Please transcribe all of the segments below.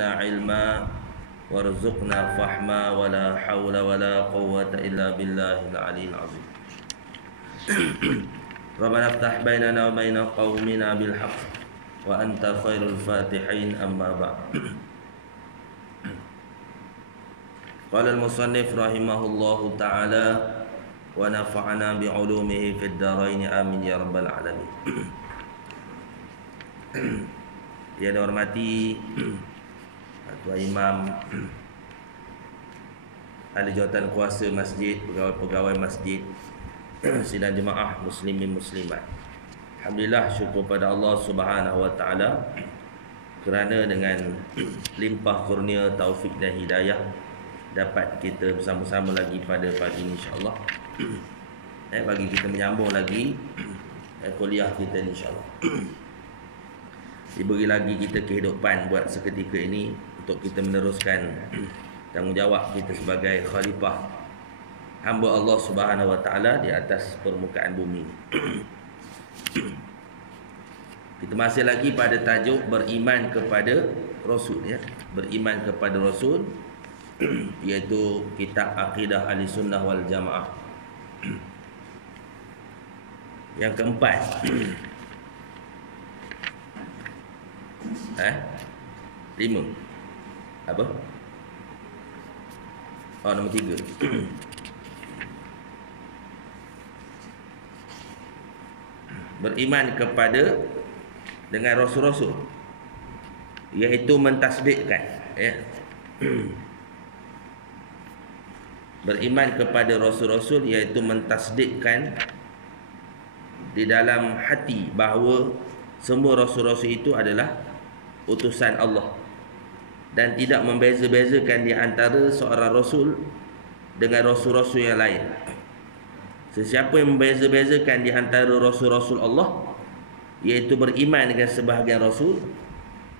علما وارزقنا فهما ولا حول ولا قوة إلا بالله العلي العظيم. ربنا افتح بيننا وبين قومنا بالحق وأنت خير الفاتحين. أما بعد. قال المصنف رحمه الله تعالى ونفعنا بعلومه في الدارين آمين يا رب العالمين. Yang dihormati Tuan Imam, ahli jawatan kuasa masjid, pegawai-pegawai masjid, sidang jemaah muslimin muslimat. Alhamdulillah, syukur pada Allah Subhanahu wa taala kerana dengan limpah kurnia taufik dan hidayah dapat kita bersama-sama lagi pada pagi ini insya-Allah. Bagi kita menyambung lagi kuliah kita insya-Allah. Diberi lagi kita kehidupan buat seketika ini untuk kita meneruskan tanggungjawab kita sebagai khalifah hamba Allah Subhanahu wa taala di atas permukaan bumi. Kita masih lagi pada tajuk beriman kepada Rasul, ya. Beriman kepada Rasul, iaitu kitab Aqidah Ahlussunnah wal Jamaah. Yang keempat, lima. Apa? Oh, nombor 3. Beriman kepada dengan rasul-rasul, iaitu mentasdikkan, ya. Beriman kepada rasul-rasul iaitu mentasdikkan di dalam hati bahawa semua rasul-rasul itu adalah utusan Allah dan tidak membeza-bezakan di antara seorang rasul dengan rasul-rasul yang lain. Sesiapa yang membeza-bezakan di antara rasul-rasul Allah, iaitu beriman dengan sebahagian rasul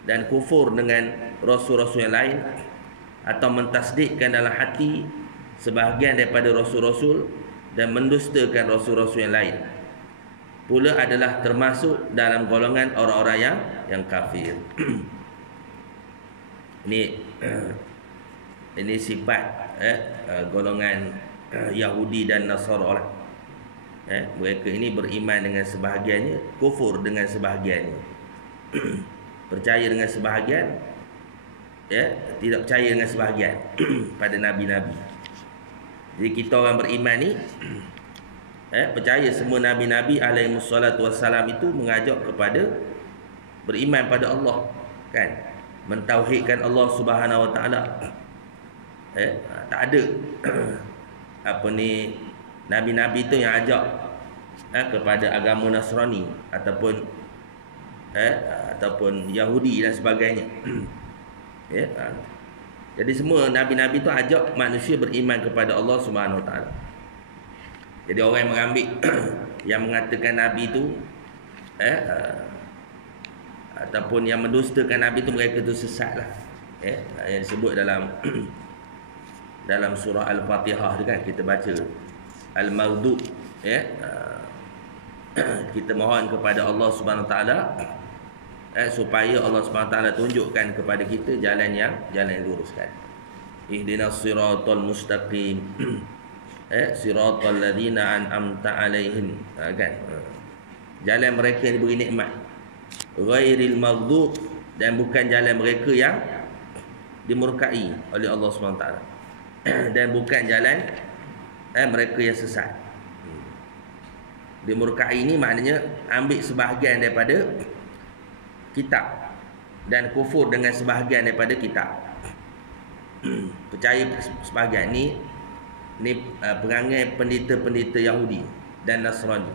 dan kufur dengan rasul-rasul yang lain, atau mentasdikkan dalam hati sebahagian daripada rasul-rasul dan mendustakan rasul-rasul yang lain, pula adalah termasuk dalam golongan orang-orang yang kafir. Ini sifat golongan Yahudi dan Nasara lah. Mereka ini beriman dengan sebahagiannya, kufur dengan sebahagiannya. Percaya dengan sebahagian, tidak percaya dengan sebahagian pada nabi-nabi. Jadi kita orang beriman ni percaya semua nabi-nabi alaihi wassalatu wassalam itu mengajak kepada beriman pada Allah, kan? Mentauhidkan Allah Subhanahu wa taala. Tak ada nabi-nabi itu yang ajak kepada agama Nasrani ataupun Yahudi dan sebagainya. Jadi semua nabi-nabi itu ajak manusia beriman kepada Allah Subhanahu wa taala. Jadi orang yang mengambil yang mengatakan nabi itu ataupun yang mendustakan nabi itu, mereka itu sesatlah. Yang disebut dalam dalam surah Al-Fatihah tu kan, kita baca Al-Mawdu', kita mohon kepada Allah Subhanahu wa taala supaya Allah Subhanahu wa taala tunjukkan kepada kita jalan yang lurus, kan. Ihdinas siratal mustaqim, siratal ladzina an'amta alaihim, kan. Jalan mereka yang diberi nikmat, ghairil maghdub, dan bukan jalan mereka yang dimurkai oleh Allah Subhanahu wa taala, dan bukan jalan mereka yang sesat. Dimurkai ini maknanya ambil sebahagian daripada kitab dan kufur dengan sebahagian daripada kitab. Percaya sebahagian ni perangai pendeta-pendeta Yahudi dan Nasrani.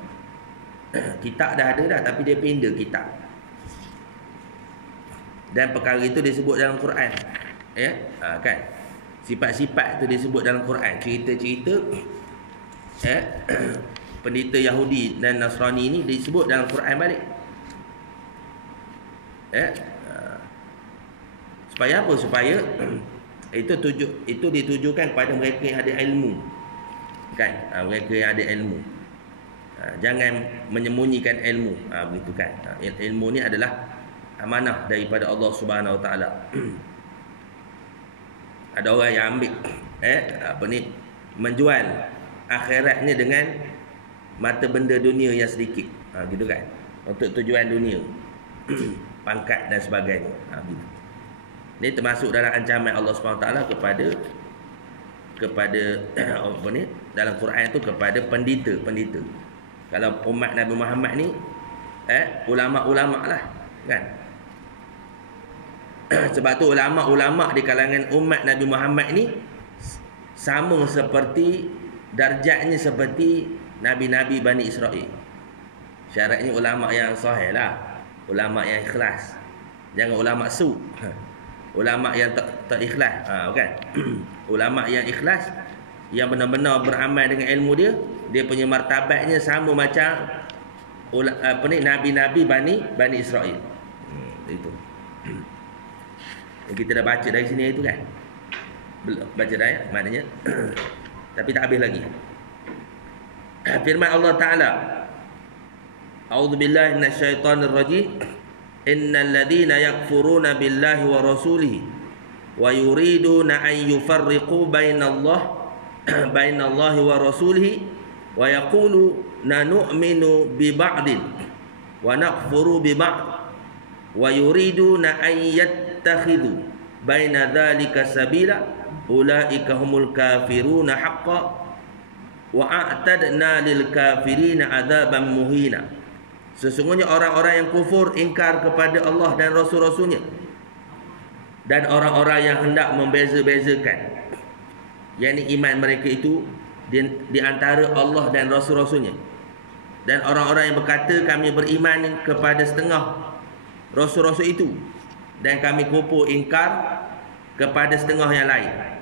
Kitab dah ada dah, tapi dia pindah kitab. Dan perkara itu disebut dalam Quran, kan. Sifat-sifat itu disebut dalam Quran. Cerita-cerita pendeta Yahudi dan Nasrani ini disebut dalam Quran balik. Supaya apa? Supaya itu ditujukan kepada mereka yang ada ilmu, kan. Mereka yang ada ilmu, jangan menyembunyikan ilmu, begitu kan. Ilmu ni adalah amanah daripada Allah Subhanahu Wa Taala. Ada orang yang ambil menjual akhiratnya dengan mata benda dunia yang sedikit. Gitu kan. Untuk tujuan dunia. Pangkat dan sebagainya. Gitu. Ini termasuk dalam ancaman Allah SWT kepada dalam Quran itu kepada pendeta. Kalau umat Nabi Muhammad ni ulama-ulama lah kan. Sebab tu ulama-ulama di kalangan umat Nabi Muhammad ni sama seperti darjatnya seperti nabi-nabi Bani Israel. Syaratnya ulama yang sahih lah, ulama yang ikhlas. Jangan ulama su. Ulama yang tak ikhlas, kan? Ulama yang ikhlas, yang benar-benar beramal dengan ilmu dia, dia punya martabatnya sama macam nabi-nabi Bani Israel. Itu. Kita dah baca dari sini itu kan. Baca dah ya, maknanya. Tapi tak habis lagi. Firman Allah Ta'ala, A'udzubillahi minasyaitonir rajim. Innal ladzina yakfuruna billahi wa rasulihi wa yuriduna an yufarriqu bainallahi wa rasulihi wa yaquluna nu'minu bi ba'din wa nakfuru bi ba'd wa yuriduna an yattakhidhu baina dzalika sabila ulaika humul kafiruna haqqan wa a'tadna lil kafirina adzaban muhina. Sesungguhnya orang-orang yang kufur, ingkar kepada Allah dan Rasul-Rasulnya, dan orang-orang yang hendak membeza-bezakan, yakni iman mereka itu di antara Allah dan Rasul-Rasulnya, dan orang-orang yang berkata kami beriman kepada setengah Rasul-Rasul itu, dan kami kufur ingkar kepada setengah yang lain,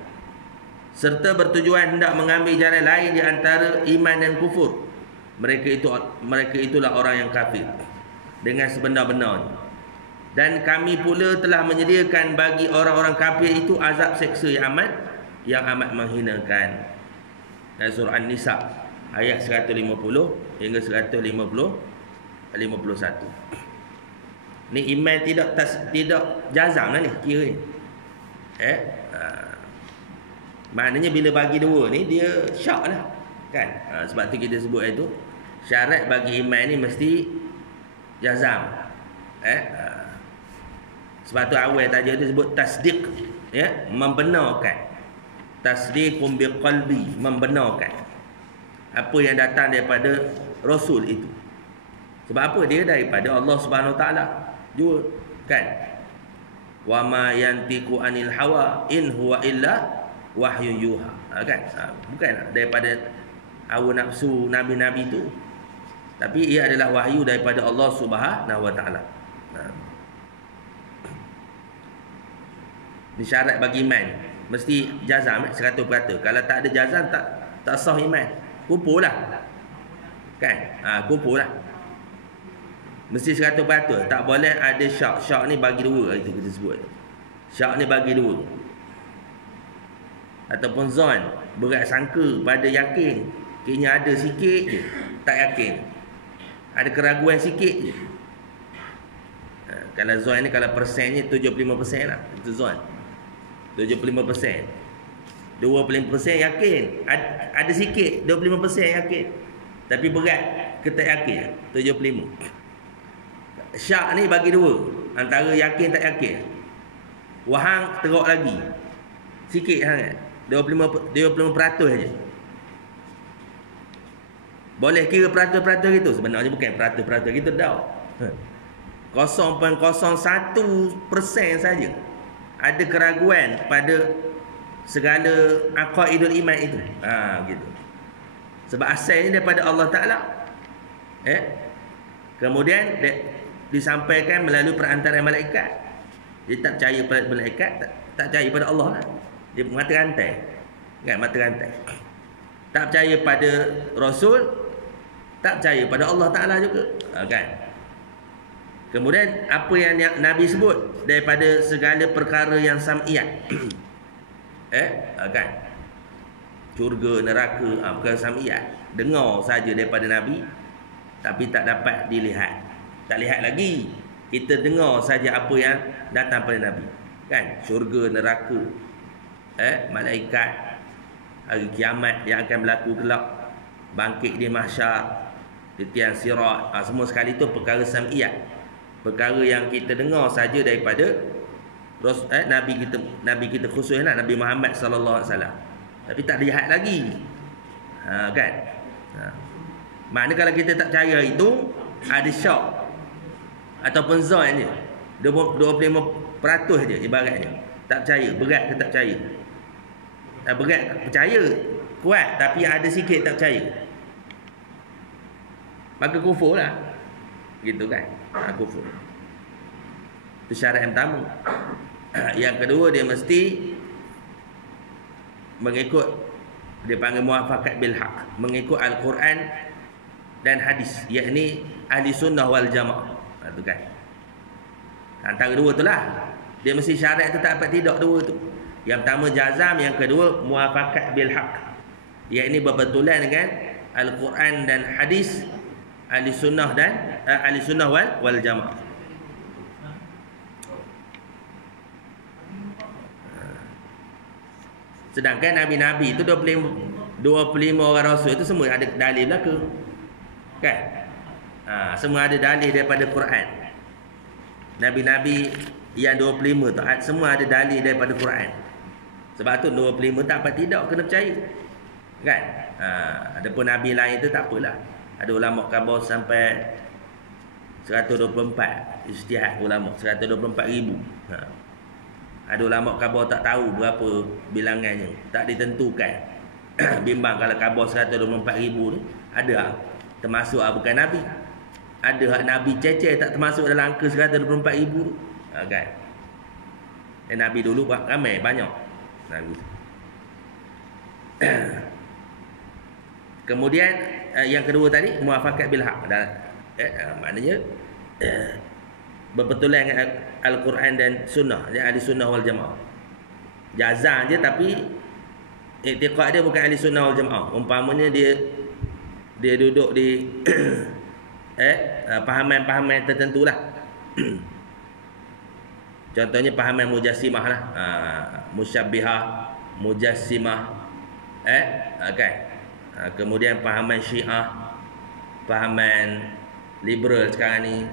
serta bertujuan hendak mengambil jalan lain di antara iman dan kufur. Mereka itulah orang yang kafir dengan sebenar-benarnya. Dan kami pula telah menyediakan bagi orang-orang kafir itu azab seksa yang amat menghinakan. Dan surah An-Nisa ayat 150 hingga 151. Ni iman tidak jazam lah ni kira ni. Maknanya bila bagi dua ni dia syak lah kan. Sebab tu kita sebut itu syarat bagi iman ni mesti jazam. Sebab tu awal tajuk tu sebut tasdiq, ya, membenarkan. Tasdiqum biqalbi, membenarkan apa yang datang daripada Rasul itu. Sebab apa? Dia daripada Allah Subhanahu Wa Taala juga kan. Wa ma yantiqu anil hawa in huwa illa wahyu yuha, kan. Bukan daripada hawa nafsu nabi-nabi itu, tapi ia adalah wahyu daripada Allah Subhanahu Wa Taala. Ini syarat bagi iman, mesti jazam 100%. Kalau tak ada jazam tak sah iman. Kupurlah. Kan? Kupurlah. Mesti 100%. Tak boleh ada syak. Syak ni bagi dua, itu kita sebut. Syak ni bagi dua. Ataupun zon, berat sangka pada yakin. Kayaknya ada sikit je, tak yakin. Ada keraguan sikit je. Kalau zon ni, kalau persennya 75% lah. Itu zon 75%. 25% yakin. Ada sikit 25% yakin. Tapi berat ke tak yakin 75. Syak ni bagi dua, antara yakin tak yakin. Wahang teruk lagi sikit sangat, 25% saja. Boleh kira peratus-peratus gitu? Sebenarnya bukan peratus-peratus gitu dah. 0.01% saja ada keraguan pada segala aqaidul iman itu. Gitu. Sebab asalnya daripada Allah Ta'ala. Kemudian disampaikan melalui perantara malaikat. Dia tak percaya pada malaikat, tak percaya pada Allah lah. Dia mata rantai. Kan, mata rantai. Tak percaya pada Rasul, tak percaya pada Allah Ta'ala juga. Kan? Kemudian apa yang Nabi sebut daripada segala perkara yang sam'iyat. Kan? Syurga, neraka, perkara sam'iyat. Dengar saja daripada Nabi, tapi tak dapat dilihat. Tak lihat lagi. Kita dengar saja apa yang datang pada Nabi. Kan? Syurga, neraka. malaikat, hari kiamat yang akan berlaku kelak, bangkit di mahsyar, di tiang sirat, semua sekali itu perkara sam'iyah, perkara yang kita dengar saja daripada Nabi kita khususnya Nabi Muhammad sallallahu alaihi wasallam, tapi tak lihat lagi. Kan? Maknanya kalau kita tak percaya itu, ada syak ataupun zon je, 25% je ibaratnya. Tak percaya, berat ke tak percaya? Berat percaya, kuat, tapi ada sikit tak percaya, maka kufur lah. Gitu kan? Kufur. Itu syarat yang pertama. Yang kedua, dia mesti mengikut, dia panggil muwafaqat bil haq, mengikut Al-Quran dan hadis, yakni ahli sunnah wal jamaah. Itu kan? Antara dua tu lah. Dia mesti syarat tu tak dapat tidak dua tu. Yang pertama jazam, yang kedua muwafaqat bil haq, yakni berbetulan dengan Al-Quran dan hadis ahli sunnah dan ahli sunnah wal jamaah. Sedangkan nabi-nabi itu 25 orang rasul itu semua ada dalil belaka. Kan? Semua ada dalil daripada Quran. Nabi-nabi yang 25 tu semua ada dalil daripada Quran. Sebab tu 25 tak apa tidak kena percaya. Kan? Adapun nabi lain tu tak apalah. Ada ulama khabar sampai 124 ijtihad ulama, 124,000. Ada ulama khabar tak tahu berapa bilangannya, tak ditentukan. Bimbang kalau khabar 124,000 ni ada termasuk bukan nabi. Ada hak nabi ceceh tak termasuk dalam angka 124,000 tu. Kan? Nabi dulu ramai banyak nabi. Kemudian yang kedua tadi muwafaqat bil haq, maknanya berbetulan dengan Al-Quran dan sunnah, dia ahli sunnah wal jamaah. Jazam je tapi i'tiqad dia bukan ahli sunnah wal jamaah. Umpamanya dia duduk di pahaman-pahaman tertentu lah. Contohnya pahaman mujassimah lah, musyabbihah, mujassimah, kan? Kemudian pahaman syiah, pahaman liberal sekarang ni,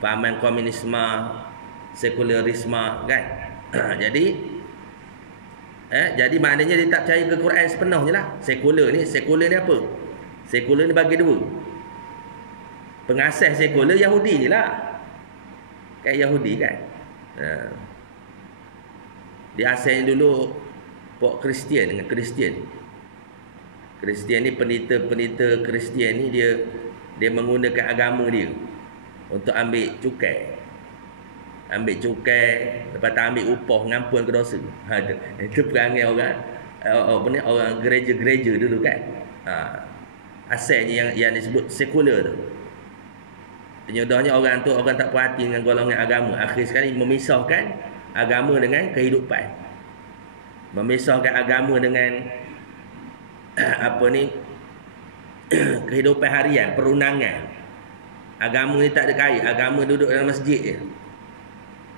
pahaman komunisme, sekularisme, kan? Jadi maknanya dia tak percaya ke Quran sepenuhnya lah. Sekular ni apa? Sekular ni bagi dua. Pengasas sekular Yahudi ni lah. Kayak Yahudi kan? Dia asalnya dulu pok Kristian dengan Kristian. Kristian ni penita Kristian ni dia menggunakan agama dia untuk ambil cukai. Lepas tu ambil upah ngampun ke dosa. Itu perangai orang orang gereja-gereja dulu kan. Asalnya yang disebut sekular tu. Penyudahnya orang tu orang tak perhati dengan golongan agama. Akhir sekali memisahkan agama dengan kehidupan. Memisahkan agama dengan kehidupan harian, perundangan. Agama ni tak ada kait, agama duduk dalam masjid je.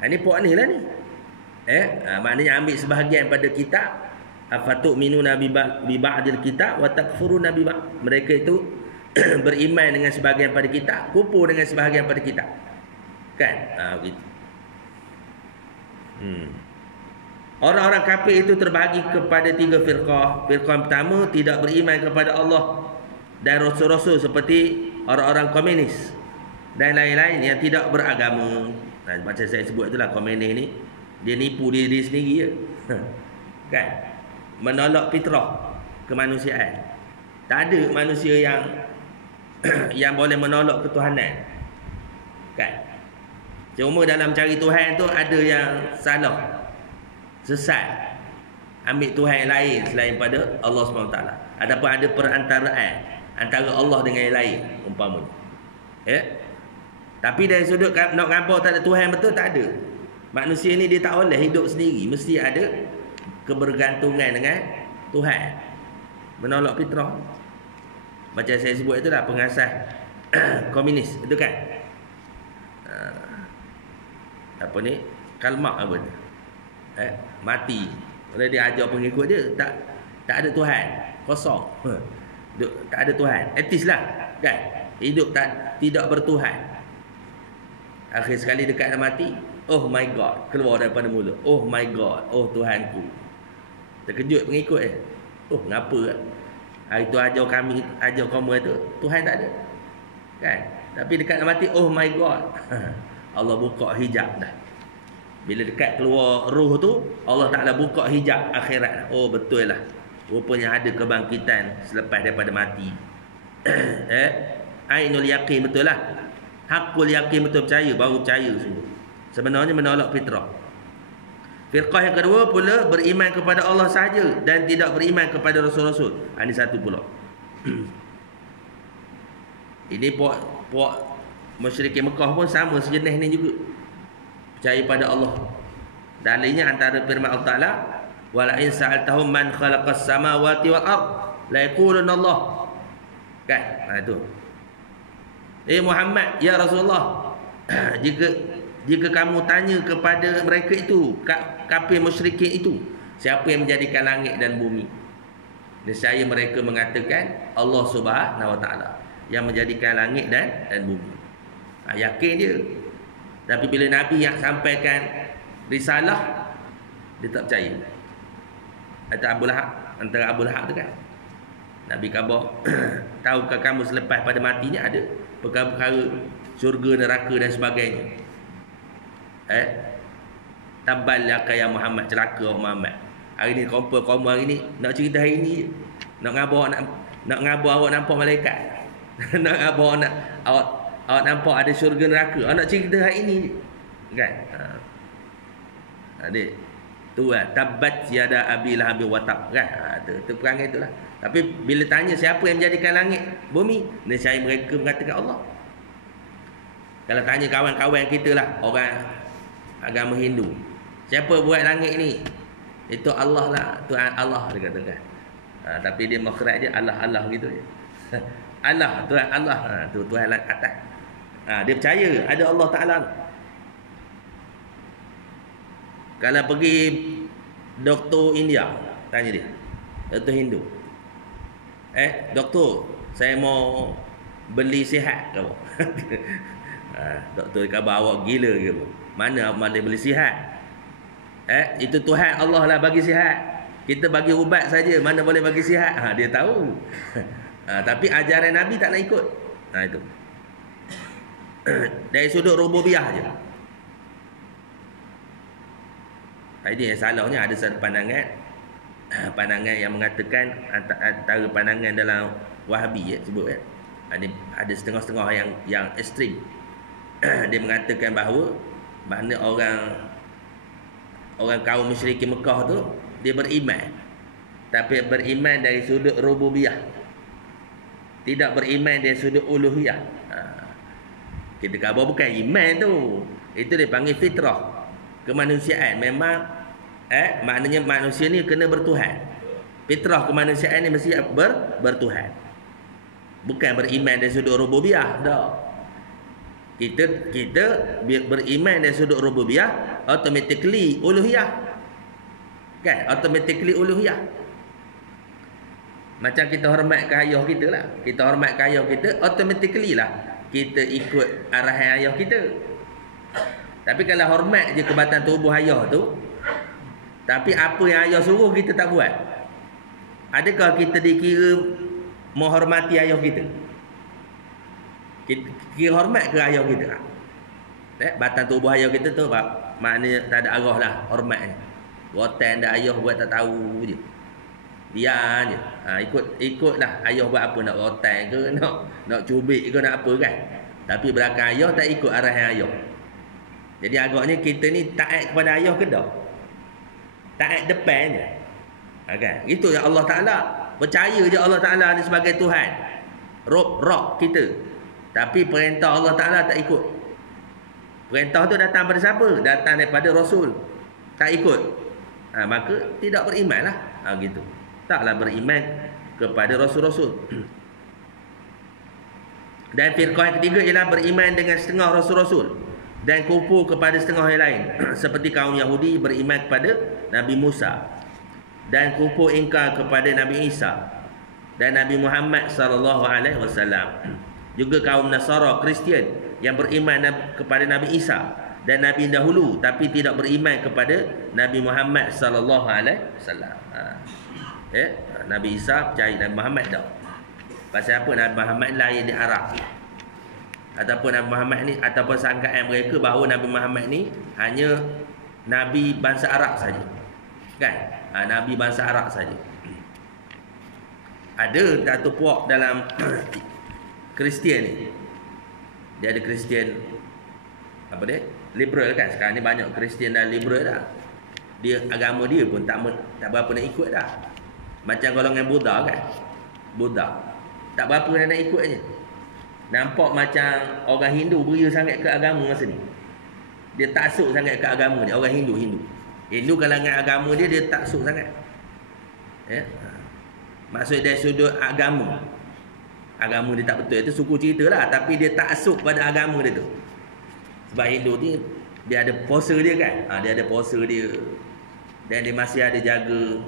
Ini puak ni lah ni. Maknanya ambil sebahagian pada kitab. Afatu'minuna bi ba'dil kitab wa takfuruna bi ba'd. Mereka itu beriman dengan sebahagian pada kitab, kufur dengan sebahagian pada kitab. Kan? Begitu. Orang-orang kafir itu terbahagi kepada 3 firqah. Firqah pertama tidak beriman kepada Allah dan rasul-rasul seperti orang-orang komunis dan lain-lain yang tidak beragama. Macam saya sebut itulah, komunis ni dia nipu diri sendiri je. Kan? Menolak fitrah kemanusiaan. Tak ada manusia yang boleh menolak ketuhanan. Kan? Cuma dalam cari Tuhan tu ada yang salah, sesat, ambil Tuhan yang lain selain pada Allah SWT. Adapun ada perantaraan antara Allah dengan yang lain umpamanya. Tapi dari sudut nak ngampau tak ada Tuhan betul, tak ada. Manusia ni dia tak boleh hidup sendiri, mesti ada kebergantungan dengan Tuhan. Menolak fitrah. Macam saya sebut itulah pengasas komunis itu kan. Karl Marx apa ni? Mati Kalau dia ajar pengikut dia, tak ada Tuhan, kosong. Tak ada Tuhan, etis lah kan, hidup tidak bertuhan. Akhir sekali dekat nak mati, oh my God, keluar daripada mulut, oh my God, oh Tuhanku. Terkejut pengikut dia. Oh ngapa hari tu ajar kamu itu Tuhan tak ada kan. Tapi dekat nak mati, oh my God, Allah buka hijab dah. Bila dekat keluar roh tu, Allah Ta'ala buka hijab akhirat. Oh betul lah, rupanya ada kebangkitan selepas daripada mati. Ainul yakin, betul lah. Hakul yakin, betul percaya, baru percaya semua. Sebenarnya menolak fitrah. Firqah yang kedua pula beriman kepada Allah sahaja dan tidak beriman kepada Rasul-Rasul. Ini satu pula. Ini puak musyrikin Mekah pun sama sejenis ni juga. Percaya pada Allah. Dalilnya antara firman Allah Ta'ala, wala in sa'altahum man khalaqas samawati wal ard la yaqulun Allah. Kan? Itu. Muhammad, ya Rasulullah, jika kamu tanya kepada mereka itu, kafir musyrikin itu, siapa yang menjadikan langit dan bumi? Nescaya mereka mengatakan Allah Subhanahu wa Ta'ala yang menjadikan langit dan bumi. Yakin dia. Tapi bila Nabi yang sampaikan risalah, dia tak percaya. Antara Abu Lahab tu kan, Nabi khabar, tahukah kamu selepas pada matinya ada perkara-perkara syurga, neraka dan sebagainya. Tabal laka ya Muhammad, celaka Muhammad. Hari ni kaum hari ni nak cerita hari ni, nak ngabar awak nampak malaikat. Nak ngabar awak nampak ada syurga neraka. Nak cerita hari ni kan. Adik tu lah, tabat yada abi lahab wa tab kan. Tu perangai itulah. Tapi bila tanya siapa yang menjadikan langit bumi, nescaya mereka mengatakan Allah. Kalau tanya kawan-kawan kita lah, orang agama Hindu, siapa buat langit ni? Itu Allah lah, Tuhan Allah dia katakan. Tapi dia makhraj je Allah gitu je. Allah, Tuhan Allah, tu Tuhan atas. Dia percaya ada Allah Ta'ala. Kalau pergi doktor India, tanya dia, doktor Hindu, doktor, saya mau beli sihat ke? Doktor khabar awak gila ke? Mana boleh beli sihat? Itu Tuhan Allah lah bagi sihat. Kita bagi ubat saja, mana boleh bagi sihat? Dia tahu. Tapi ajaran Nabi tak nak ikut. Itu. Dari sudut rububiyah je. Ini yang salahnya, ada satu pandangan yang mengatakan, antara pandangan dalam Wahabi sebut ada setengah-setengah yang ekstrim. Dia mengatakan bahawa mana orang kaum musyrikin Mekah tu dia beriman, tapi beriman dari sudut rububiyah, tidak beriman dari sudut uluhiyah. Kita khabar bukan iman tu, itu dia panggil fitrah, kemanusiaan. Memang maknanya manusia ni kena bertuhan. Fitrah kemanusiaan ni mesti bertuhan, bukan beriman dari sudut rububiyah dah. Kita beriman dari sudut rububiyah, automatically uluhiyah kan, automatically uluhiyah. Macam kita hormat ke ayah kita lah, kita hormat ke ayah kita, automatically lah kita ikut arahan ayah kita. Tapi kalau hormat je ke batang tubuh ayah tu, tapi apa yang ayah suruh kita tak buat, adakah kita dikira menghormati ayah kita? Kita hormat ke ayah kita? Batang tubuh ayah kita tu maknanya tak ada arah lah hormat ni. Rotan dah ayah buat tak tahu je, biar je. Ikutlah ayah buat apa, nak rotan ke, nak cubit ke, nak apa kan. Tapi belakang ayah tak ikut arahan ayah. Jadi agaknya kita ni taat kepada ayah ke tak? Taat depan je kan? Itu yang Allah Ta'ala. Percaya je Allah Ta'ala ni sebagai Tuhan, Rob kita. Tapi perintah Allah Ta'ala tak ikut. Perintah tu datang pada siapa? Datang daripada Rasul. Tak ikut, maka tidak beriman lah. Gitu. Taklah beriman kepada Rasul-Rasul. Dan firqah yang ketiga ialah beriman dengan setengah Rasul-Rasul dan kufur kepada setengah yang lain. Seperti kaum Yahudi beriman kepada Nabi Musa, dan kufur ingkar kepada Nabi Isa dan Nabi Muhammad sallallahu alaihi wasallam. Juga kaum Nasara Kristian yang beriman kepada Nabi Isa dan Nabi dahulu tapi tidak beriman kepada Nabi Muhammad sallallahu alaihi wasallam. Nabi Isa percaya, Nabi Muhammad tak. Pasal apa? Nabi Muhammad lahir di Arab. Ataupun Nabi Muhammad ni, ataupun sangkaan mereka bahawa Nabi Muhammad ni hanya Nabi bangsa Arab saja. Kan? Nabi bangsa Arab saja. Ada satu puak dalam Kristian ni. Dia ada Kristian apa dia? Liberal kan. Sekarang ni banyak Kristian dan liberal dah. Dia agama dia pun tak berapa nak ikut dah. Macam golongan Buddha kan. Buddha tak berapa nak ikut je. Nampak macam orang Hindu beria sangat ke agama masa ni. Dia taksub sangat ke agama ni. Orang Hindu kalangan agama dia taksub sangat. Maksud dari sudut agama dia tak betul. Itu suku cerita lah. Tapi dia taksub pada agama dia tu. Sebab Hindu ni dia ada puasa dia kan. Dia ada puasa dia. Dan dia masih ada jaga.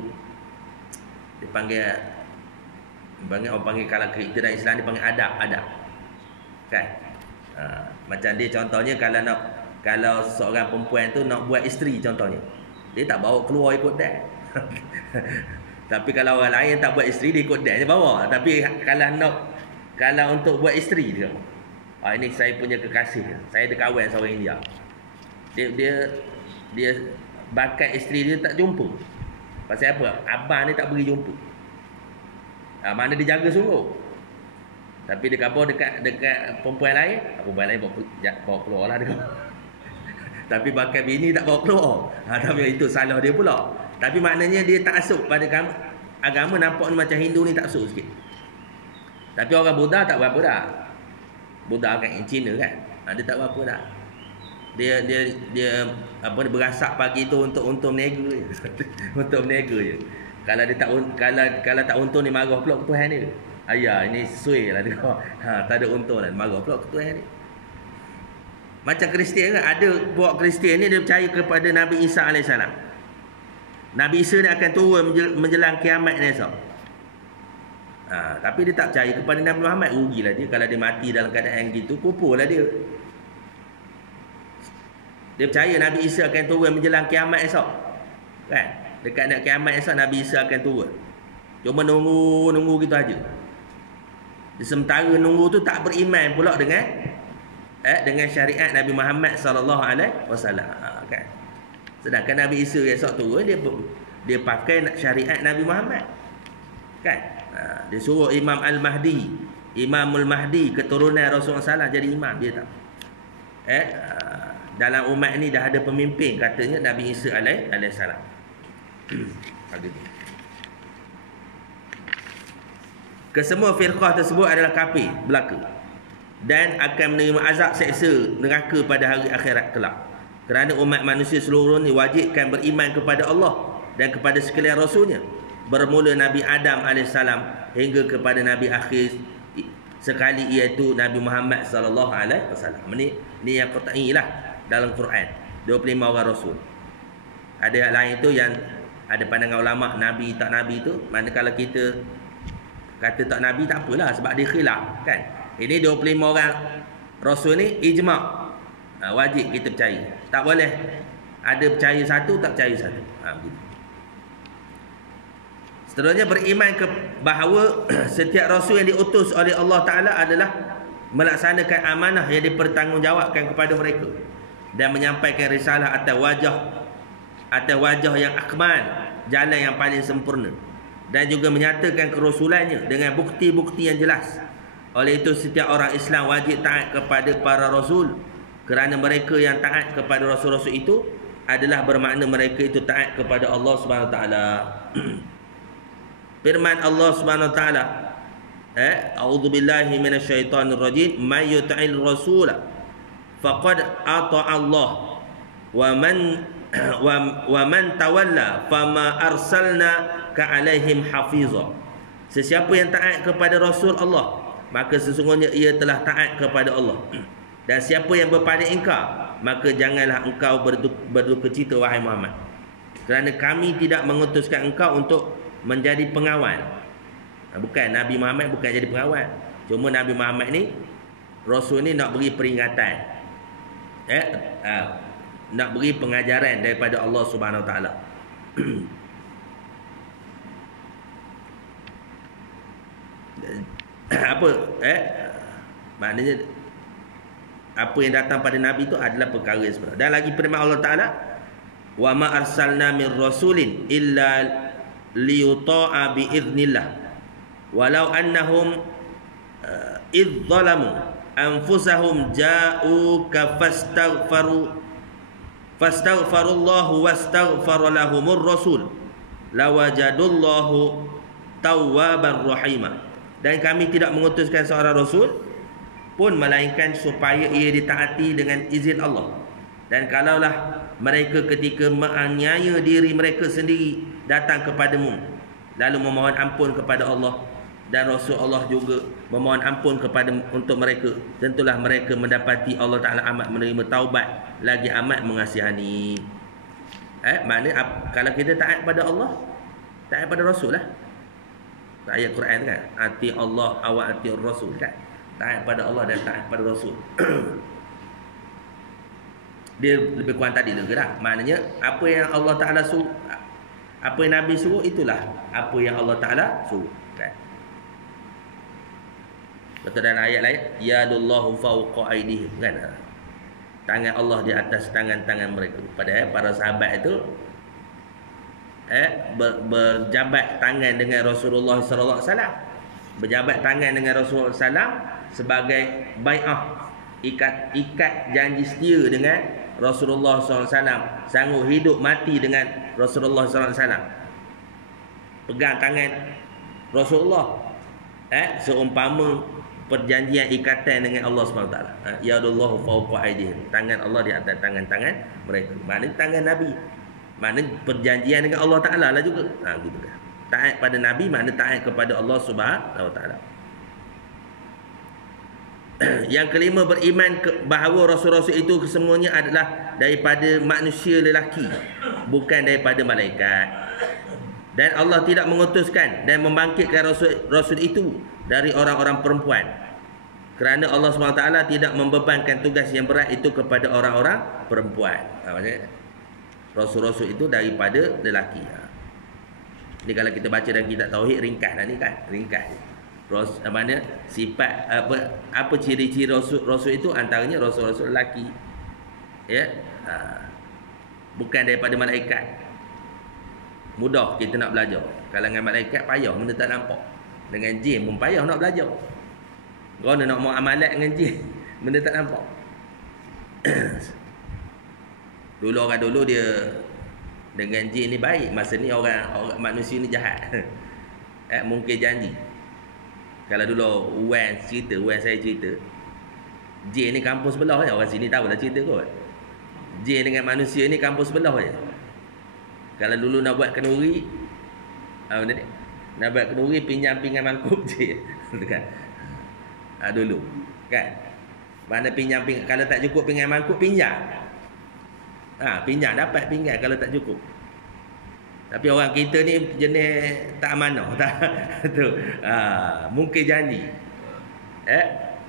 Dia panggil orang panggil kalau kita dalam Islam dia panggil adab kan. Macam dia contohnya kalau seorang perempuan tu nak buat isteri contohnya, dia tak bawa keluar ikut dan. Tapi kalau orang lain tak buat isteri, dia ikut dan dia bawa. Tapi kalau untuk buat isteri dia, ini saya punya kekasih, saya ada kawan seorang India, dia bakat isteri dia tak jumpa. Pasal apa? Abang dia tak beri jumpa. Mana dia jaga sungguh. Tapi dia kabur dekat perempuan lain bawa keluar lah dia. Tapi bakat bini tak bawa keluar. Tapi itu salah dia pula. Tapi maknanya dia taksub pada agama. Nampak ni macam Hindu ni taksub sikit. Tapi orang Buddha tak berapa dah. Buddha kan yang Cina kan. Dia tak berapa dah. Dia apa dia berasak pagi tu untuk meniaga je. Untuk meniaga je. Kalau dia tak kalau tak untung dia marah pula ke Tuhan dia. Ayah ini suai lah dia. Tak ada untung lah, marah pula ke Tuhan dia. Macam Kristian kan, ada buat Kristian ni dia percaya kepada Nabi Isa AS. Nabi Isa ni akan turun menjelang kiamat ni esok. Tapi dia tak percaya kepada Nabi Muhammad. Rugilah dia kalau dia mati dalam keadaan gitu, kupurlah dia. Dia percaya Nabi Isa akan turun menjelang kiamat esok. Kan? Dekat nak kiamat esok Nabi Isa akan turun. Cuma nunggu gitu aja. Sementara nunggu tu tak beriman pula dengan syariat Nabi Muhammad sallallahu alaihi wasallam. Kan? Sedangkan Nabi Isa esok turun dia pakai syariat Nabi Muhammad. Kan? Dia suruh Imamul Mahdi keturunan Rasulullah SAW jadi imam dia tak. Dalam umat ni dah ada pemimpin katanya Nabi Isa alaihi salam. Kesemua firqah tersebut adalah kafir belaka dan akan menerima azab seksa neraka pada hari akhirat kelak. Kerana umat manusia seluruh ni wajibkan beriman kepada Allah dan kepada sekalian rasulnya, bermula Nabi Adam AS hingga kepada Nabi akhir sekali, iaitu Nabi Muhammad sallallahu alaihi wasallam. Ni yang qat'i lah dalam Quran. 25 orang rasul. Ada yang lain tu yang ada pandangan ulama nabi tak nabi tu, manakala kita kata tak nabi tak apalah sebab dia khilaf kan. Ini 25 orang rasul ni ijma'. Wajib kita percaya. Tak boleh ada percaya satu tak percaya satu. Begitu. Seterusnya beriman bahawa setiap rasul yang diutus oleh Allah Ta'ala adalah melaksanakan amanah yang dipertanggungjawabkan kepada mereka dan menyampaikan risalah atas wajah yang akmal, jalan yang paling sempurna, dan juga menyatakan kerasulannya dengan bukti-bukti yang jelas. Oleh itu setiap orang Islam wajib taat kepada para rasul, kerana mereka yang taat kepada rasul-rasul itu adalah bermakna mereka itu taat kepada Allah Subhanahu Wa Taala. Firman Allah Subhanahu Wa Taala, a'udzubillahi minasyaitonir rajim, may yuti'ir rasula faqad ata'a Allah wa man tawalla fama arsalna ka'alaihim hafiza. Sesiapa yang taat kepada Rasul Allah, maka sesungguhnya ia telah taat kepada Allah. Dan siapa yang berpaling ingkar, maka janganlah engkau berduka cita wahai Muhammad. Kerana kami tidak mengutuskan engkau untuk menjadi pengawal. Bukan, Nabi Muhammad bukan jadi pengawal. Cuma Nabi Muhammad ni, Rasul ni nak beri peringatan, nak beri pengajaran daripada Allah Subhanahu Wa Taala. Apa? Maknanya apa yang datang pada Nabi itu adalah perkara yang sebenar. Dan lagi firman Allah Taala, wa ma arsalna min rasulin illa liyuta'a bi idznillah walau annahum idz zalamu anfusahum ja'uka fastaghfarullahu wastaghfara lahumur rasul lawajadullahu tawwabar rahimah. Dan kami tidak mengutuskan seorang rasul pun melainkan supaya ia ditaati dengan izin Allah. Dan kalaulah mereka ketika menganiaya diri mereka sendiri datang kepadamu lalu memohon ampun kepada Allah dan Rasul Allah juga memohon ampun kepada untuk mereka, tentulah mereka mendapati Allah Ta'ala amat menerima taubat lagi amat mengasihani. Maknanya kalau kita taat pada Allah, taat pada Rasul lah. Ayat Quran kan, ati Allah wa ati Rasul kan, taat pada Allah dan taat pada Rasul. Dia lebih kurang tadi juga lah. Maknanya apa yang Allah Ta'ala suruh, apa yang Nabi suruh, itulah apa yang Allah Ta'ala suruh kan? Betul. Dalam ayat lain, yadullahu fawqa aydihim kan, tangan Allah di atas tangan-tangan mereka. Padahal para sahabat itu berjabat tangan dengan Rasulullah sallallahu alaihi wasallam, berjabat tangan dengan Rasulullah sallam sebagai bai'ah, ikat janji setia dengan Rasulullah SAW, sanggup hidup mati dengan Rasulullah SAW, pegang tangan Rasulullah, seumpama perjanjian ikatan dengan Allah SWT. Yadullahu fawqa aydihim, tangan Allah di atas tangan-tangan mereka. Maknanya tangan Nabi, maknanya perjanjian dengan Allah Ta'ala lah juga. Gitu kan. Taat pada Nabi maknanya taat kepada Allah Subhanahu Wa Ta'ala. Yang kelima, beriman bahawa rasul-rasul itu kesemuanya adalah daripada manusia lelaki, bukan daripada malaikat. Dan Allah tidak mengutuskan dan membangkitkan rasul itu dari orang-orang perempuan, kerana Allah SWT tidak membebankan tugas yang berat itu kepada orang-orang perempuan. Maksudnya rasul-rasul itu daripada lelaki. Ini kalau kita baca dalam kitab tauhid, ringkas lah ni kan, ringkas. Mana sifat apa ciri-ciri rasul itu, antaranya rasul-rasul lelaki, bukan daripada malaikat. Mudah kita nak belajar. Kalau dengan malaikat payah, benda tak nampak. Dengan jin pun payah nak belajar. Kau nak mau amalat dengan jin, benda tak nampak. Dulu orang dulu dia dengan jin ni baik, masa ni orang manusia ni jahat. Mungkin janji. Kalau dulu Wan saya cerita, jin ni kampus sebelah je. Orang sini tahu lah cerita kot. Jin dengan manusia ni kampus sebelah je. Kalau dulu nak buat kenduri, nak buat kenduri, pinjam pinggan mangkuk je. Kan? Dulu kan, mana pinjam pinggan, kalau tak cukup pinggan mangkuk, pinjam. Pinjam, dapat pinggan kalau tak cukup. Tapi orang kita ni jenis tak amanah, tak tu. Mungkin janji.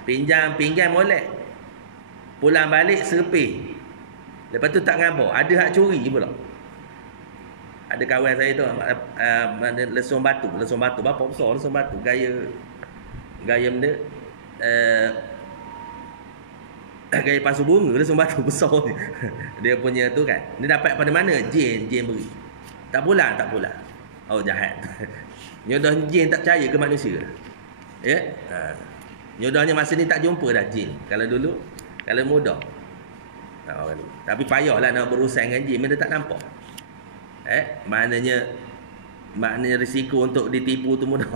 Pinjam pinggan molek. Pulang balik serpih. Lepas tu tak ngabar, ada hak curi pula. Ada kawan saya tu lesung batu berapa besar lesung batu, gaya benda gaya pasu bunga, lesung batu besar. Dia punya tu kan, dia dapat pada mana? Jin beri. Tak pulang. Oh, jahat. Nyodah jin tak percaya ke manusia. Nyodahnya masa ni tak jumpa dah jin. Kalau dulu, kalau mudah. Tapi payahlah nak berurusan dengan jin, benda tak nampak. Maknanya risiko untuk ditipu tu mudah.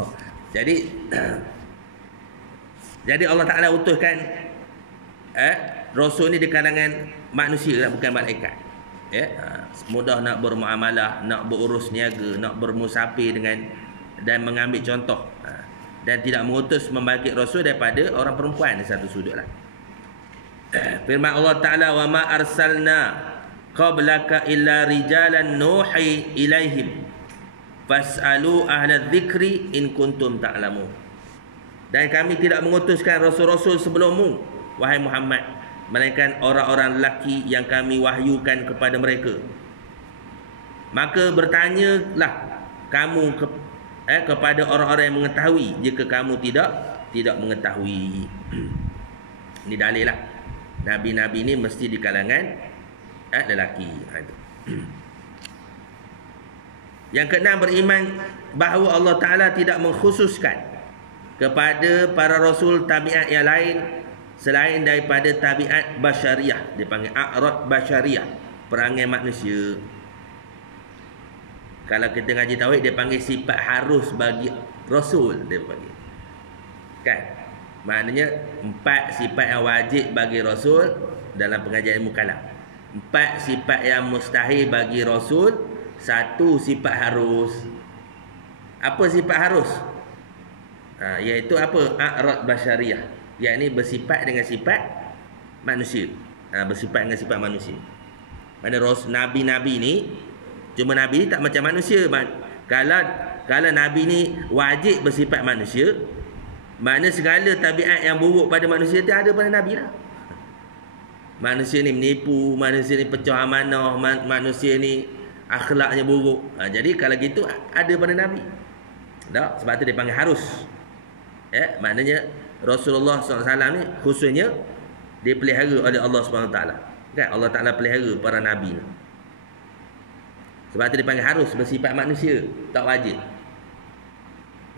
Jadi Allah Ta'ala utuskan rasul ni di kalangan manusia lah, bukan malaikat. Mudah nak bermuamalah, nak berurus niaga, nak bermusafir dengan dan mengambil contoh, dan tidak mengutus membangkit rasul daripada orang perempuan. Di satu sudut lah. Firman Allah Ta'ala, wa ma arsalna qablaka illa rijalan nuhi ilaihim fas'alu ahla dzikri in kuntum ta'lamun. Dan kami tidak mengutuskan rasul-rasul sebelummu, wahai Muhammad, melainkan orang-orang lelaki yang kami wahyukan kepada mereka. Maka bertanyalah kamu kepada orang-orang yang mengetahui jika kamu tidak mengetahui. Ini dalil lah. Nabi-nabi ni mesti di kalangan lelaki. Yang keenam, beriman bahawa Allah Ta'ala tidak mengkhususkan kepada para rasul tabiat yang lain selain daripada tabiat basyariah. Dia panggil a'rad basyariah, perangai manusia. Kalau kita ngaji tauhid, dia panggil sifat harus bagi rasul, dia panggil. Kan? Maknanya 4 sifat yang wajib bagi rasul dalam pengajian ilmu kalam. 4 sifat yang mustahil bagi rasul, 1 sifat harus. Apa sifat harus? Iaitu apa? A'rad basyariah, yakni bersifat dengan sifat manusia. Bersifat dengan sifat manusia. Mana nabi-nabi ni, cuma nabi ni tak macam manusia. Kalau nabi ni wajib bersifat manusia, mana segala tabiat yang buruk pada manusia tu ada pada nabi lah. Manusia ni menipu, manusia ni pecah amanah, manusia ni akhlaknya buruk. Jadi kalau gitu ada pada nabi. Tak? Sebab tu dia panggil harus. Maknanya Rasulullah SAW ni khususnya dipelihara oleh Allah SWT. Kan? Allah Ta'ala pelihara para nabi ni. Sebab tu dipanggil harus, bersifat manusia, tak wajib.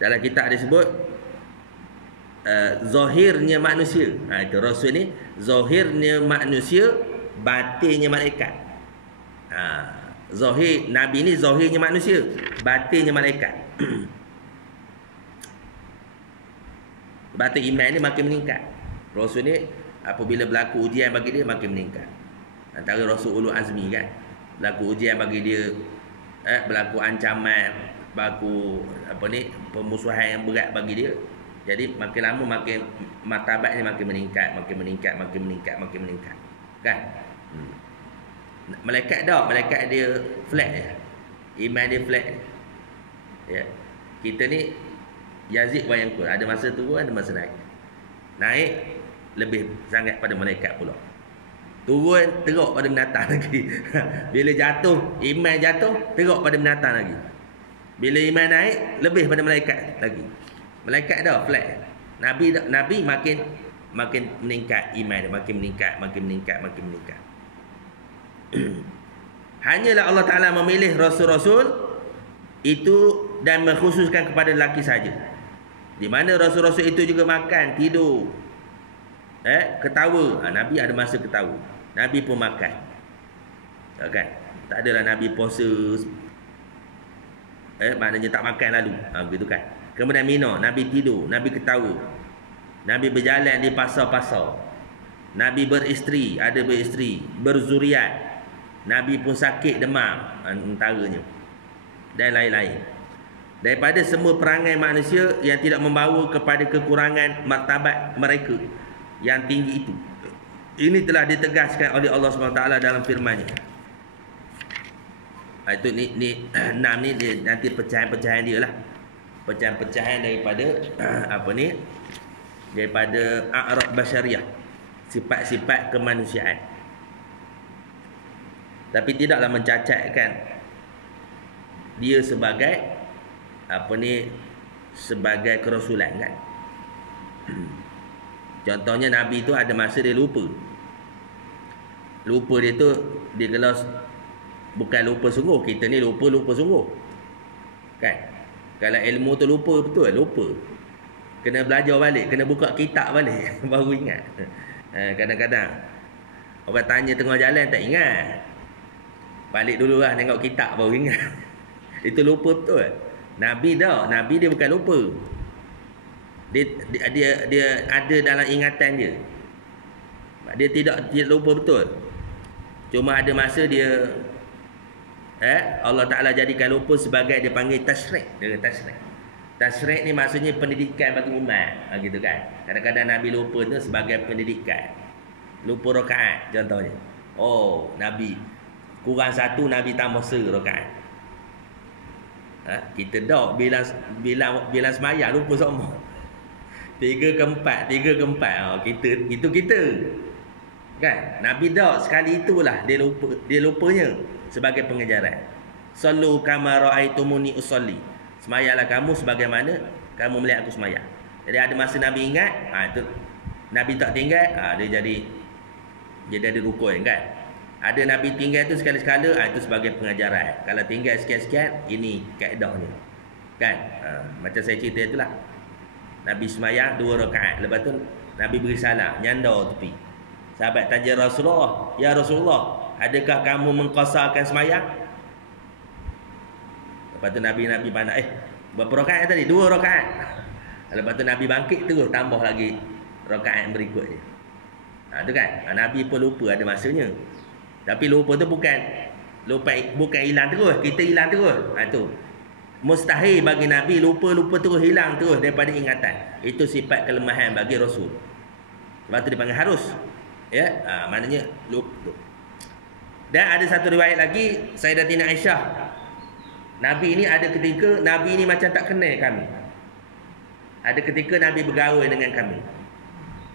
Dalam kitab disebut zahirnya manusia. Itu Rasul ni zahirnya manusia, batinnya malaikat. Zahir nabi ni zahirnya manusia, batinnya malaikat. Batin iman ni makin meningkat. Rasul ni apabila berlaku ujian bagi dia makin meningkat. Antara Rasul ulul azmi kan, berlaku ujian bagi dia, berlaku ancaman, berlaku pemusuhan yang berat bagi dia. Jadi makin lama makin martabat ni makin meningkat, makin meningkat, makin meningkat, makin meningkat. Kan? Malaikat dah, malaikat dia flat je. Iman dia flat je. Ya. Kita ni Yazid wa yanqul, ada masa turun, ada masa naik. Naik lebih sangat pada malaikat pula. Turun teruk pada binatang lagi. Bila jatuh, iman jatuh, teruk pada binatang lagi. Bila iman naik, lebih pada malaikat lagi. Malaikat dah flat. Nabi makin meningkat iman dia, makin meningkat, makin meningkat, makin meningkat. Hanyalah Allah Ta'ala memilih rasul-rasul itu dan mengkhususkan kepada lelaki saja. Di mana rasul-rasul itu juga makan, tidur, ketawa. Nabi ada masa ketawa. Nabi pun makan. Kan? Tak adalah Nabi puasa, maknanya tak makan lalu. Begitu kan? Kemudian minum, Nabi tidur, Nabi ketawa. Nabi berjalan di pasar-pasar. Nabi beristeri, ada beristeri, berzuriat. Nabi pun sakit demam antaranya. Dan lain-lain. Daripada semua perangai manusia yang tidak membawa kepada kekurangan martabat mereka yang tinggi itu. Ini telah ditegaskan oleh Allah SWT dalam firman-Nya. Itu ni 6 ni nanti pecahan-pecahan dia lah. Pecahan-pecahan daripada daripada a'rad basyariah, sifat-sifat kemanusiaan. Tapi tidaklah mencacatkan dia sebagai sebagai kerasulan kan. Contohnya Nabi tu ada masa dia lupa. Lupa dia tu digelar bukan lupa sungguh. Kita ni lupa sungguh. Kan? Kalau ilmu tu lupa betul, lupa. Kena belajar balik, kena buka kitab balik baru ingat. Kadang-kadang orang tanya tengah jalan tak ingat. Balik dulu lah tengok kitab baru ingat. Itu lupa betul. Nabi dia bukan lupa. Dia ada dalam ingatan dia. Dia tidak lupa betul. Cuma ada masa dia Allah Ta'ala jadikan lupa sebagai dia panggil tasyrik. Dia tasyrik. Tasyrik ni maksudnya pendidikan bagi umat. Gitu kan. Kadang-kadang Nabi lupa tu sebagai pendidikan. Lupa rakaat contohnya. Oh, Nabi Kurang satu Nabi tambah serakaat. Kita dah bilang semaya lupa semua. 3 ke 4, 3 ke 4. Kita. Kan? Nabi dah sekali itulah dia lupanya sebagai pengajaran. Sallu kama raaitumuni usolli. Semayalah kamu sebagaimana kamu melihat aku semaya. Jadi ada masa Nabi ingat, itu Nabi tak tinggal, dia jadi rukun kan. Ada Nabi tinggal tu sekali-sekala, itu sebagai pengajaran. Kalau tinggal sikit-sikit, ini kaedahnya. Kan? Macam saya cerita itulah. Nabi semaya 2 rakaat. Lepas tu Nabi beri salam, nyanda tepi. Sahabat tanya Rasulullah, "Ya Rasulullah, adakah kamu mengqasarkan sembahyang?" Lepas tu Nabi pandang, berapa rakaat tadi? 2 rakaat. Lepas tu Nabi bangkit terus tambah lagi rakaat berikutnya. Tu kan. Nabi pun lupa ada masanya. Tapi lupa tu bukan hilang terus, kita hilang terus. Tu. Mustahil bagi Nabi lupa terus, hilang terus daripada ingatan. Itu sifat kelemahan bagi Rasul. Sebab tu dipanggil harus. Ya, maknanya lupa. Dan ada satu riwayat lagi, Sayyidatina Aisyah. Nabi ini ada ketika Nabi ini macam tak kenal kami. Ada ketika Nabi bergaul dengan kami.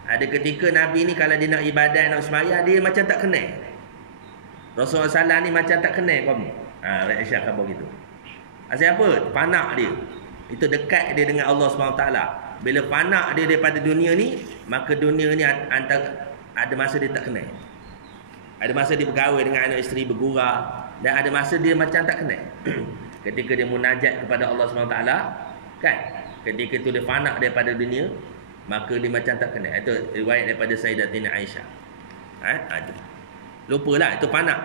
Ada ketika Nabi ini kalau dia nak ibadat, nak sembahyang, dia macam tak kenal. Rasulullah SAW ni macam tak kenal kami. Aisyah khabar gitu. Asal apa? Panak dia. Itu dekat dia dengan Allah SWT. Bila panak dia daripada dunia ni, maka dunia ni ada masa dia tak kenal. Ada masa dia bergaul dengan anak isteri, bergurau. Dan ada masa dia macam tak kenal. Ketika dia munajat kepada Allah SWT, kan? Ketika itu dia panak daripada dunia, maka dia macam tak kenal. Itu riwayat daripada Sayyidatina Aisyah. Lupalah, itu panak.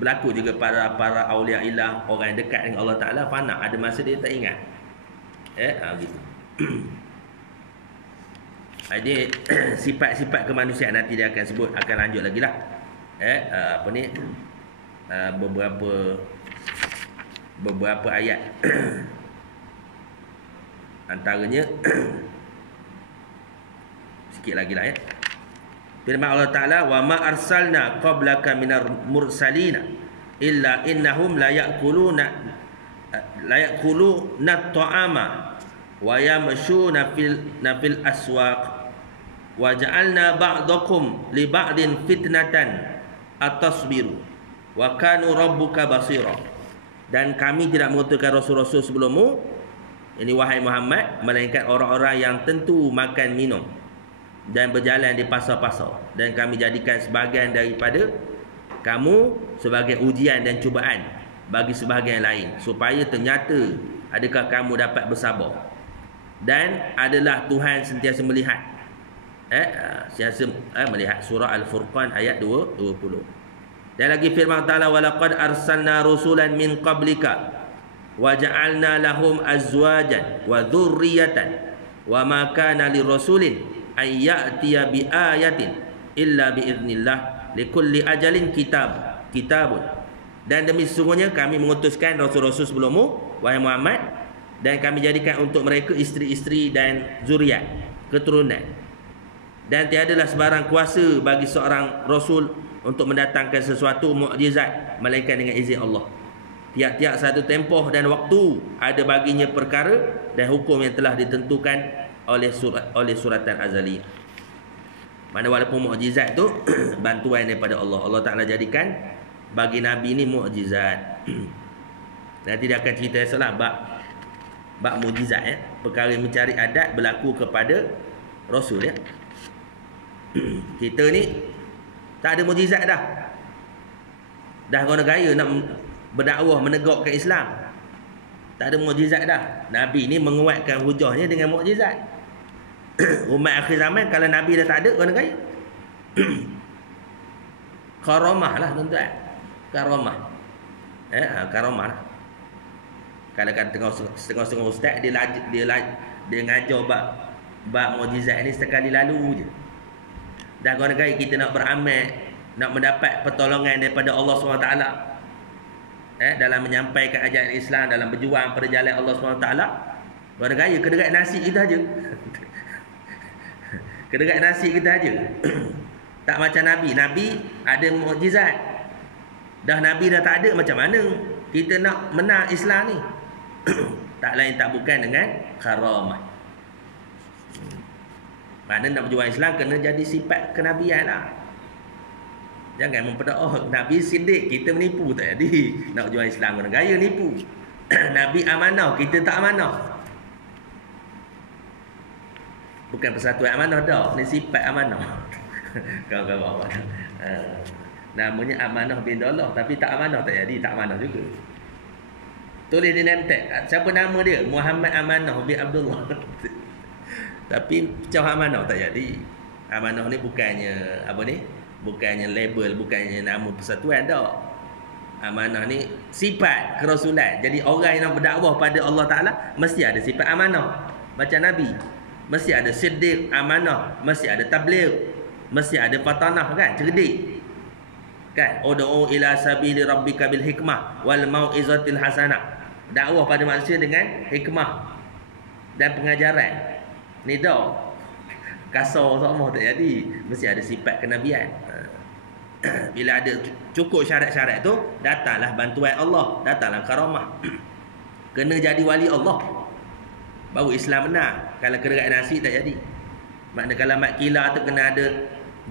Berlaku juga para awliya ilah, orang yang dekat dengan Allah Ta'ala, panak. Ada masa dia tak ingat. Gitu. Jadi sifat-sifat kemanusiaan nanti dia akan sebut, akan lanjut lagi lah. Beberapa ayat. Antaranya sikit lagi lah firman Allah Ta'ala, wa ma arsalna qablaka minar mursalina illa innahum la ya'kuluna at-ta'ama wa yamshuna fil aswaq wa ja'alna ba'dakum li ba'din fitnatan atasbiru wa kanu rabbuka basira. Dan kami tidak mengutuskan rasul-rasul sebelummu, ini wahai Muhammad, melainkan orang-orang yang tentu makan minum dan berjalan di pasar-pasar, dan kami jadikan sebahagian daripada kamu sebagai ujian dan cubaan bagi sebahagian lain, supaya ternyata adakah kamu dapat bersabar. Dan adalah Tuhan sentiasa melihat, melihat. Surah Al-Furqan ayat 20. Dan lagi firman Ta'ala, walaqad arsalna rusulan min qablika wa ja'alna lahum azwajan wa dhurriyatan wa ma kana lirasulin ay ya'tiya bi ayatin illa bi idznillah likulli ajalin kitabun. Dan demi sesungguhnya kami mengutuskan rasul-rasul sebelummu wahai Muhammad, dan kami jadikan untuk mereka isteri-isteri dan zuriat, keturunan. Dan tiadalah sebarang kuasa bagi seorang rasul untuk mendatangkan sesuatu mukjizat melainkan dengan izin Allah. Tiap-tiap satu tempoh dan waktu ada baginya perkara dan hukum yang telah ditentukan oleh suratan azali. Mana walaupun mukjizat tu bantuan daripada Allah. Allah Ta'ala jadikan bagi Nabi ni mukjizat. Nanti dia akan cerita salah bab mukjizat perkara mencari adat berlaku kepada Rasul Kita ni tak ada mukjizat dah. Dah guna gaya nak berdakwah menegakkan Islam. Tak ada mukjizat dah. Nabi ni menguatkan hujahnya dengan mukjizat. Umat akhir zaman kalau Nabi dah tak ada, guna gaya. Karamah lah tuan-tuan. Karamah. Karamah lah. Kadang-kadang setengah-setengah ustaz dia ngajar bab mukjizat ni sekali lalu je. Dah guna gaya kita nak beramal, nak mendapat pertolongan daripada Allah SWT, dalam menyampaikan ajaran Islam, dalam berjuang pada jalan Allah SWT, guna gaya kedekat nasi kita aja. Kedekat nasi kita aja. Tak macam Nabi. Nabi ada mukjizat. Dah Nabi dah tak ada, macam mana kita nak menang Islam ni? Tak lain tak bukan dengan karamah. Mana nak berjuang Islam kena jadi sifat kenabian lah. Jangan memperdoa Nabi sidik kita menipu, tak jadi. Nak berjuang Islam kena gaya nipu. Nabi amanah, kita tak amanah. Bukan persatuan amanah dah, ni sifat amanah. Kawan-kawan. Namanya amanah bin Allah, tapi tak amanah tak jadi, tak amanah juga. Tulis di name tag. Siapa nama dia? Muhammad Amanah bin Abdullah. Tapi pecah amanah tak jadi. Amanah ni bukannya apa ni? Bukannya label, bukannya nama persatuan dah. Amanah ni sifat kerasulan. Jadi orang yang nak berdakwah pada Allah Ta'ala mesti ada sifat amanah. Macam Nabi, mesti ada siddiq, amanah, mesti ada tabligh, mesti ada fatanah, kan? Cerdik. Kan? Ud'u ila sabili rabbika bil hikmah wal mau'izatil hasanah. Dakwah pada manusia dengan hikmah dan pengajaran. Ni dah kasar sama tak jadi. Mesti ada sifat kenabian. Bila ada cukup syarat-syarat tu, datanglah bantuan Allah, datanglah karamah. Kena jadi wali Allah, baru Islam menang. Kalau kerak nasi tak jadi. Maknanya kalau mat kila tu kena ada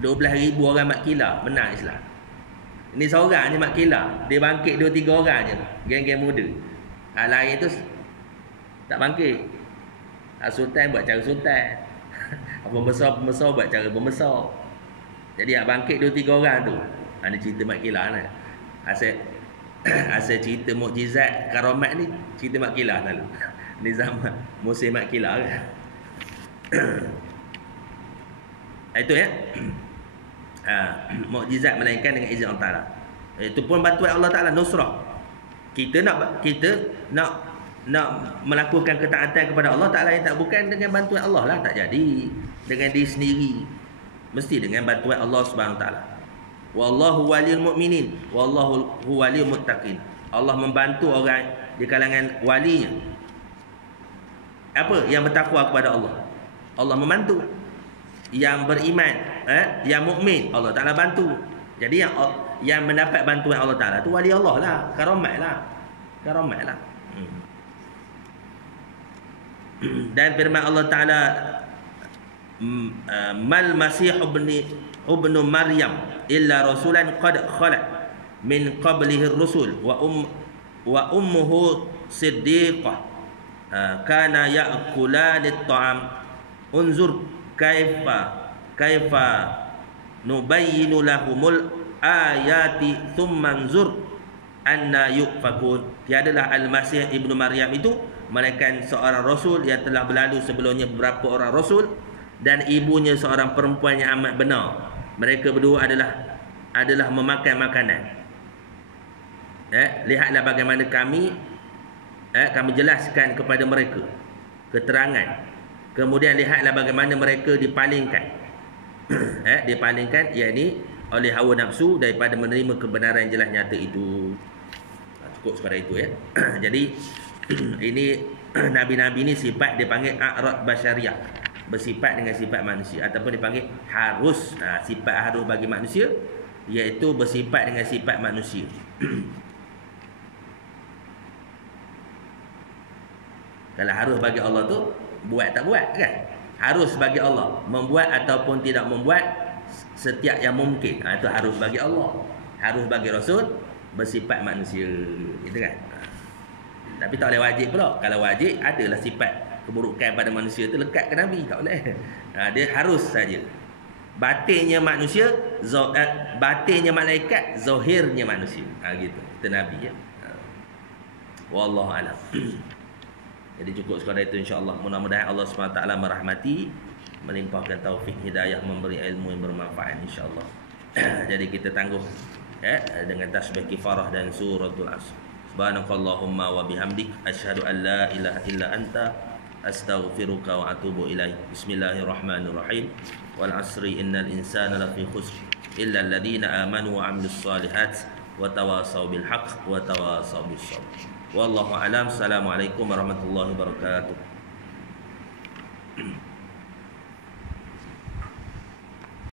12,000 orang mat kila, menang Islam. Ini seorang je mat kila, dia bangkit 2-3 orang je, geng-geng muda. Hal lain tu tak bangkit. Sultan buat cara sultan. Pembesar-pembesar buat cara pembesar. Jadi hak bangkit 2-3 orang tu. Ada cerita mat kila lah. Asal cerita mukjizat karamat ni cerita mat kila lalu. Ni zaman musim mat kila kan. Itu ya. Mukjizat melainkan dengan izin Allah Taala. Itu pun bantuan Allah Taala, nusrah. Kita nak melakukan ketaatan kepada Allah Taala yang tak bukan dengan bantuan Allah lah, tak jadi. Dengan diri sendiri. Mesti dengan bantuan Allah Subhanahu Taala. Wallahu waliyul mu'minin, wallahu waliyul muttaqin. Allah membantu orang di kalangan walinya. Apa? Yang bertakwa kepada Allah. Allah membantu. Yang beriman, yang mukmin, Allah Taala bantu. Jadi yang mendapat bantuan Allah Taala tu wali Allah lah, karamat lah. Karamat lah. Dan firman Allah Taala, mal masih ibnu Maryam illa rasulan qad khalat min qablihi ar-rusul wa ummuhu siddiqah kana ya'kulani at-ta'am unzur kaifa nubayyinu lahumul ayati thumma anzur anna yufakun. Tiadalah Al-Masih ibnu Maryam itu melainkan seorang rasul yang telah berlalu sebelumnya beberapa orang rasul, dan ibunya seorang perempuan yang amat benar. Mereka berdua adalah memakan makanan. Lihatlah bagaimana kami jelaskan kepada mereka keterangan. Kemudian lihatlah bagaimana mereka dipalingkan. Dipalingkan, yakni oleh hawa nafsu daripada menerima kebenaran yang jelas nyata itu. Cukup sekadar itu ya. Jadi ini nabi-nabi ni sifat dipanggil a'rad basyariah, bersifat dengan sifat manusia, ataupun dipanggil harus. Sifat harus bagi manusia, iaitu bersifat dengan sifat manusia. Kalau harus bagi Allah tu buat tak buat kan? Harus bagi Allah, membuat ataupun tidak membuat setiap yang mungkin. Itu harus bagi Allah. Harus bagi Rasul, bersifat manusia. Itu kan? Tapi tak boleh wajib pula. Kalau wajib, adalah sifat keburukan pada manusia tu lekat ke Nabi. Tak boleh. Dia harus saja. Batinnya manusia, batinnya malaikat, zahirnya manusia. Gitu. Itu Nabi ya. Wallahu a'lam. Jadi cukup sekadar itu, insya-Allah. Mudah-mudahan Allah SWT merahmati, melimpahkan taufik hidayah, memberi ilmu yang bermanfaat, insya-Allah. Jadi kita tangguh dengan tasbih kifarah dan suratul Asr. Subhanakallahumma wa bihamdik, asyhadu an la ilaha illa anta, astaghfiruka wa atubu ilaik. Bismillahirrahmanirrahim. Wal 'asri innal insana lafi khusr illa alladhina amanu wa 'amilus solihat wa tawasaw bil haqq wa tawasaw bis sabr. Wallahu a'lam. Assalamualaikum warahmatullahi wabarakatuh.